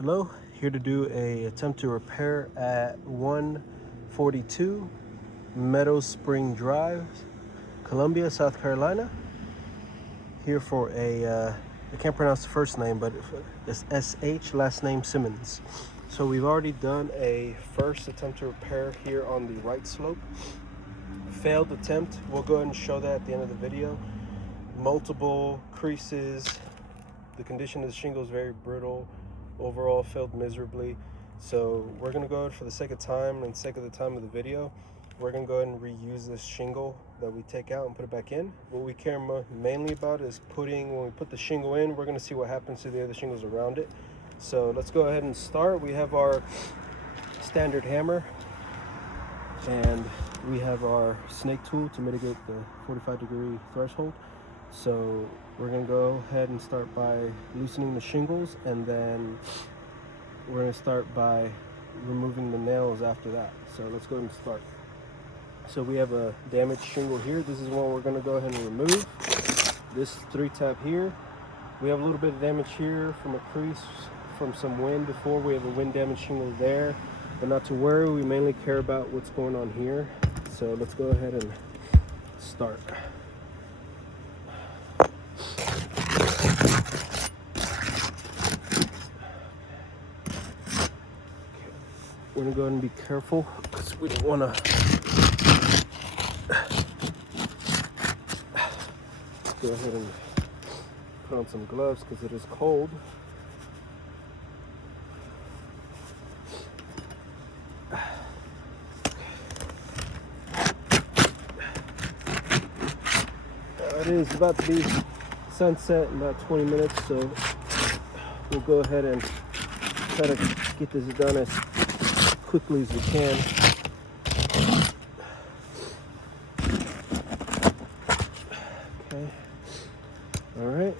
Hello, here to do a attempt to repair at 142 Meadow Spring Drive, Columbia, South Carolina. Here for I can't pronounce the first name, but it's SH, last name Simmons. So we've already done a first attempt to repair here on the right slope. Failed attempt. We'll go ahead and show that at the end of the video. Multiple creases. The condition of the shingle is very brittle. Overall failed miserably. So we're gonna go ahead, for the sake of time and sake of the time of the video, we're gonna go ahead and reuse this shingle that we take out and put it back in. What we care mainly about is when we put the shingle in, we're gonna see what happens to the other shingles around it. So let's go ahead and start. We have our standard hammer and we have our snake tool to mitigate the 45-degree threshold. So we're gonna go ahead and start by loosening the shingles, and then we're gonna start by removing the nails after that. So let's go ahead and start. So we have a damaged shingle here. This is one we're gonna go ahead and remove. This 3-tab here. We have a little bit of damage here from a crease from some wind before. We have a wind damage shingle there, but not to worry, we mainly care about what's going on here. So let's go ahead and start. We're gonna go ahead and be careful because we don't want to go ahead and put on some gloves because it is cold. It is about to be sunset in about 20 minutes, so we'll go ahead and try to get this done as quickly as we can. Okay. All right.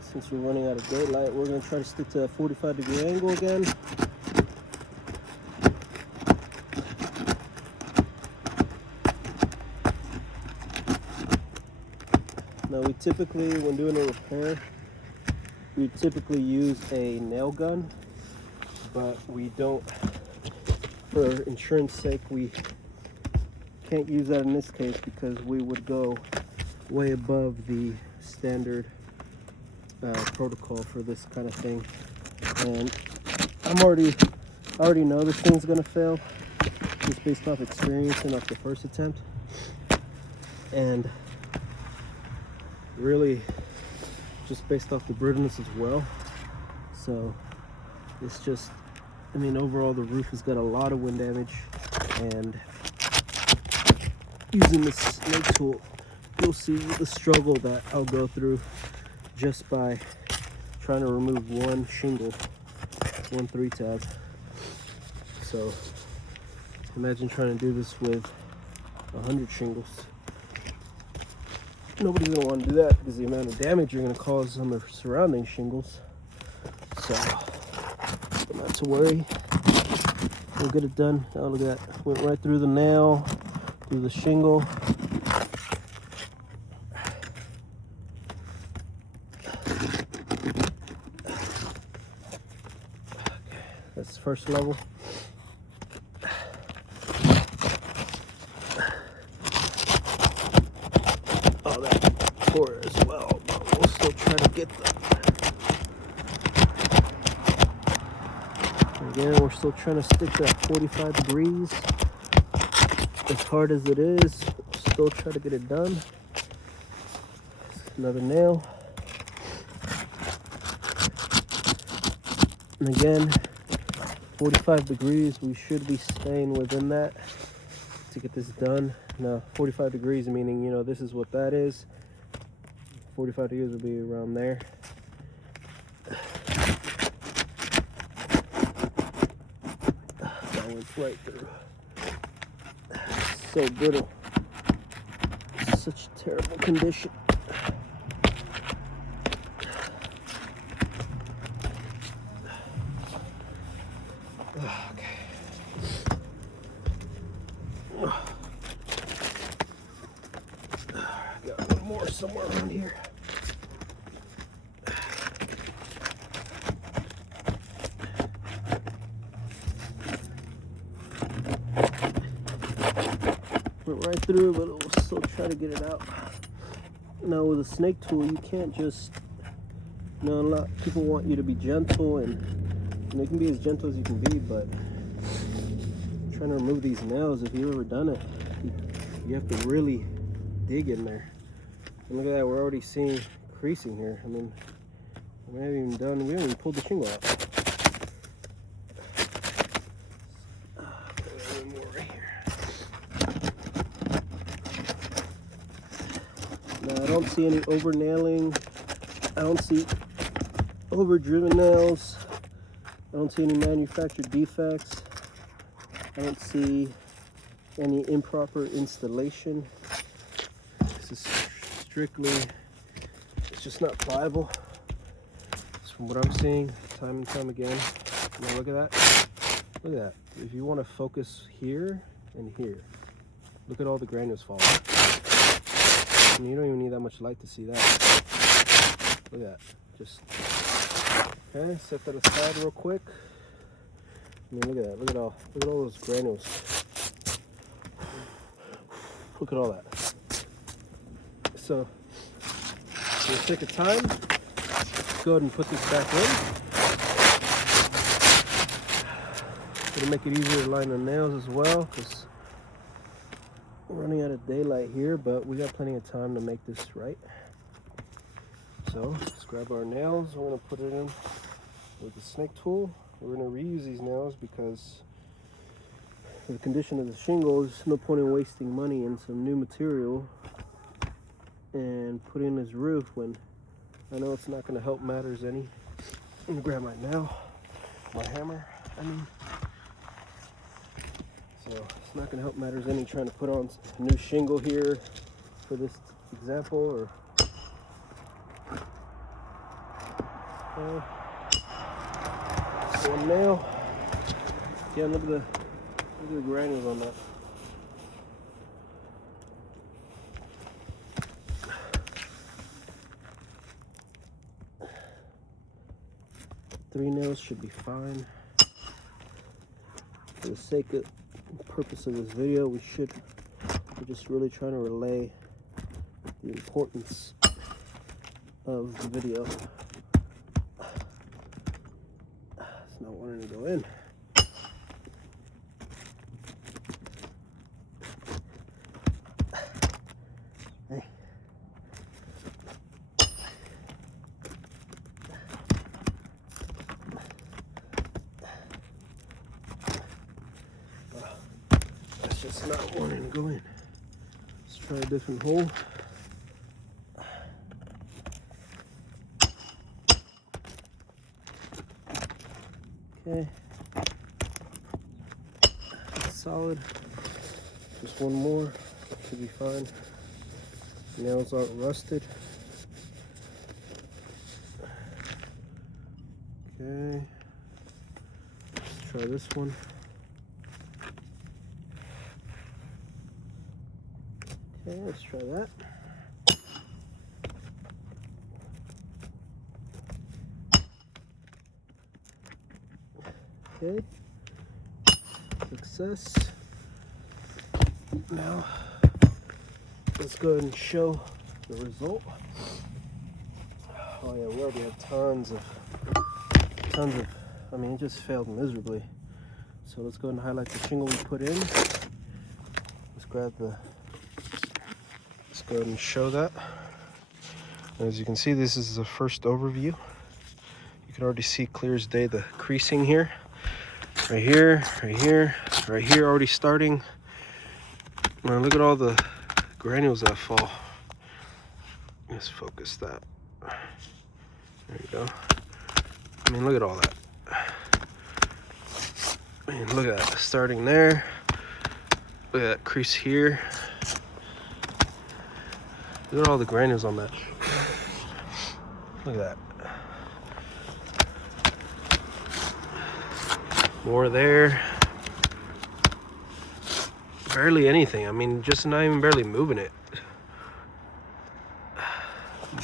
Since we're running out of daylight, we're going to try to stick to a 45-degree angle again. Now we typically, when doing a repair, we typically use a nail gun, but we don't, for insurance sake, we can't use that in this case because we would go way above the standard protocol for this kind of thing. And I already know this thing's gonna fail just based off experience and off the first attempt. And really just based off the brittleness as well. So it's just, I mean, overall the roof has got a lot of wind damage, and using this snake tool, you'll see the struggle that I'll go through just by trying to remove one shingle, one 3-tab. So imagine trying to do this with 100 shingles. Nobody's going to want to do that because the amount of damage you're going to cause on the surrounding shingles. So, not to worry. We'll get it done. Oh, look at that. Went right through the nail, through the shingle. Okay, that's the first level. As well, but we'll still try to get them. Again, we're still trying to stick to that 45 degrees. As hard as it is, we'll still try to get it done. Another nail. And again, 45 degrees, we should be staying within that to get this done. Now, 45 degrees meaning, you know, this is what that is. 45 degrees will be around there. That went right through. So brittle. Such a terrible condition. Okay. Got one more somewhere around here. went right through, but it will still try to get it out. Now with a snake tool, you can't just, you know, a lot of people want you to be gentle, and you can be as gentle as you can be, but trying to remove these nails, if you've ever done it, you have to really dig in there. And look at that, we're already seeing creasing here. I mean, we haven't even done, we haven't even pulled the shingle out. One more right here. Now I don't see any over nailing. I don't see over driven nails. I don't see any manufactured defects. I don't see any improper installation. This is strictly, it's just not pliable. It's from what I'm seeing time and time again. Now look at that. Look at that. If you want to focus here and here, look at all the granules falling. I mean, you don't even need that much light to see that. Look at that. Just, okay, set that aside real quick. I mean, look at that. Look at all those granules. Look at all that. So, for the sake of time, go ahead and put this back in. It'll make it easier to line the nails as well, because we're running out of daylight here, but we got plenty of time to make this right. So, let's grab our nails. I'm going to put it in with the snake tool. We're going to reuse these nails because the condition of the shingle, there's no point in wasting money in some new material and putting in this roof when I know it's not going to help matters any. I'm going to grab my nail, my hammer, so it's not going to help matters any trying to put on a new shingle here for this example, or one nail. Yeah, look at the granules on that. Three nails should be fine. For the sake of purpose of this video, we're just really trying to relay the importance of the video. It's not wanting to go in. Hey. That's just not wanting to go in. Let's try a different hole. Okay, that's solid. Just one more, should be fine. Nails aren't rusted. Okay, let's try this one. Okay, let's try that. Okay, success. Now, let's go ahead and show the result. Oh yeah, we already have tons of, I mean, it just failed miserably. So let's go ahead and highlight the shingle we put in. Let's go ahead and show that. As you can see, this is the first overview. You can already see clear as day the creasing here. Right here, right here, right here, already starting. Now look at all the granules that fall. Let's focus that. There you go. I mean, look at all that. I mean, look at that, starting there. Look at that crease here. Look at all the granules on that. Look at that. More there. Barely anything. I mean, just not even barely moving it.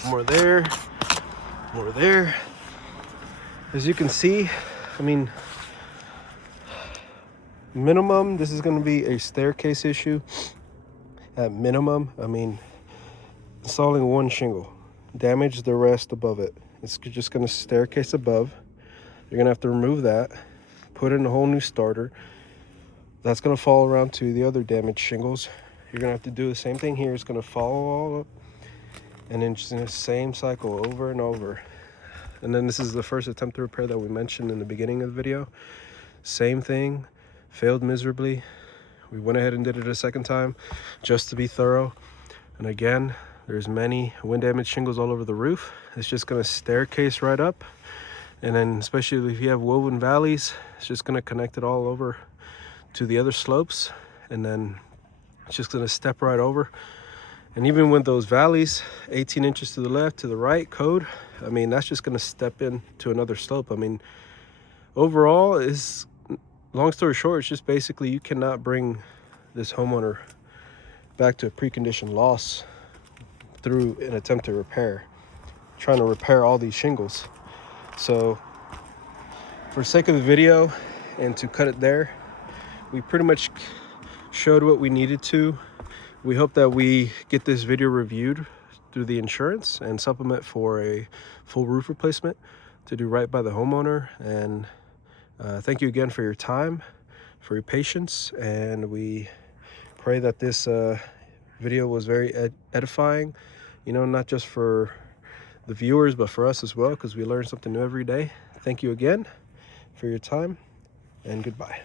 More there. More there. As you can see, I mean, minimum, this is going to be a staircase issue. at minimum. I mean, installing one shingle, damage the rest above it. It's just going to staircase above. You're going to have to remove that, put in a whole new starter. That's going to fall around to the other damaged shingles. You're going to have to do the same thing here. It's going to follow all up, and then just in the same cycle over and over. And then this is the first attempt to repair that we mentioned in the beginning of the video. Same thing, failed miserably. We went ahead and did it a second time just to be thorough. And again, there's many wind damaged shingles all over the roof. It's just going to staircase right up. And then especially if you have woven valleys, it's just going to connect it all over to the other slopes. And then it's just going to step right over. And even with those valleys, 18 inches to the left, to the right, code, I mean, that's just going to step in to another slope. I mean, overall, is long story short, it's just basically you cannot bring this homeowner back to a precondition loss through an attempt to repair, trying to repair all these shingles. So for the sake of the video and to cut it there, we pretty much showed what we needed to. We hope that we get this video reviewed through the insurance and supplement for a full roof replacement to do right by the homeowner. And thank you again for your time, for your patience, and we pray that this video was very edifying, you know, not just for the viewers but for us as well, because we learn something new every day. Thank you again for your time, and goodbye.